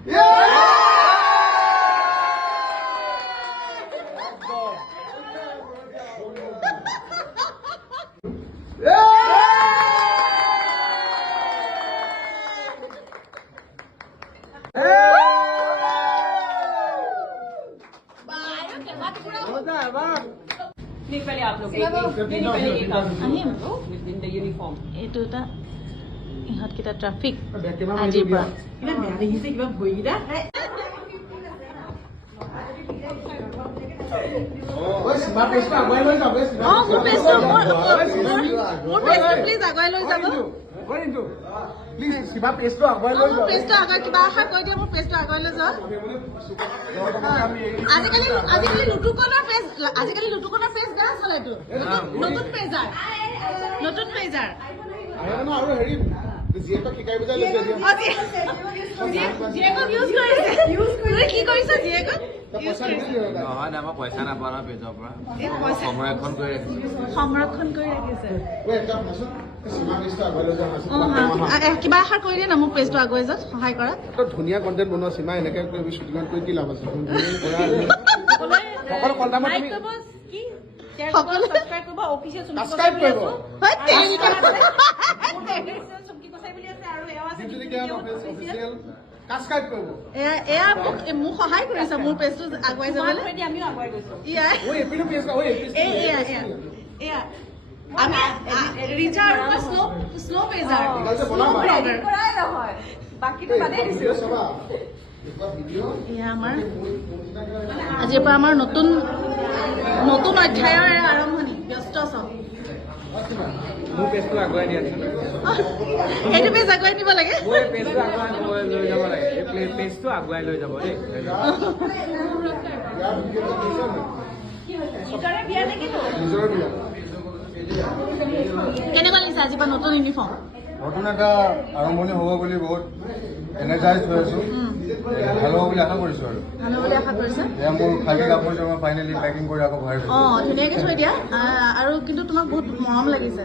नहीं पहले आप लोग नहीं पहले ये काम विद द यूनिफॉर्म এইটো এটা ইহঁত কিটা ট্ৰাফিক আজিৰ পৰা ইমান বেয়া দেখিছে কিবা ভৰিটা মোৰ পেজটো প্লিজ আগুৱাই লৈ যাব শিৱা পেজটো আগুৱাই লৈ মোৰ পেজটো আগুৱাই কিবা আশা কৈ দিয়া মোৰ পেজটো আগুৱাই লৈ যোৱা আজিকালি লুটুকনৰ পেজ বেয়া চলেটো নতুন পেজাৰ আৰু হেৰি জীয়েকক শিকাই বুজাই লৈছে জীয়েকক ইউজ কৰিছে কি কৰিছে জীয়েকক নহয় মই পইচা নাপাওঁ ন পেজৰ পৰা সংৰক্ষণ কৰি ৰাখিছে কিবা আশাৰ কৰি দিয়ে না মোৰ পেজটো আগুৱাই যোৱাত সহায় কৰা ধুনীয়া কণ্টেণ্ট বনোৱা সীমা এনেকে শ্বুটিঙত কৰি কি লাভ আছে সকলো কণ্টেণ্ট সকলো সাবস্ক্ৰাইব কৰিব অফিচিয়েল সাবস্ক্ৰাইব কৰিব সাবস্ক্ৰাইব কৰিব এয়া মোক সহায় কৰিছে মোৰ পেজটো আগুৱাই যাবলৈ আমিও আগুৱাই গৈছো ওই এপিনো পেজ ওই এয়া আমি ৰিচাৰ স্লো পেজাৰ কৰাই নহয় বাকিটো বাদেই দিছো এয়া আমাৰ আজিৰ পৰা আমাৰ নতুন অধ্যায়ৰ আৰম্ভণি ব্যস্ত চব মোৰ পেজটো আগুৱাই দিয়া এইটো পেজ আগুৱাই নিব লাগে মোৰ পেজটো আগুৱাই লৈ যাব লাগে এই পেজটো আগুৱাই লৈ যাব দেই কেনেকুৱা লাগিছে আজিৰ পৰা নতুন ইউনিফৰ্ম নতুন এটা আৰম্ভণি হ'ব বুলি বহুত এনাৰ্জাইজ হৈ আছো ভাল হ'ব বুলি আশা কৰিছো আৰু ভাল বুলি আশা কৰিছে এয়া মোৰ খালী কাপোৰযোৰ মই ফাইনেলি পেকিং কৰি আকৌ ভৰাই ধুনীয়াকে থৈ দিয়া আৰু কিন্তু তোমাক বহুত মৰম লাগিছে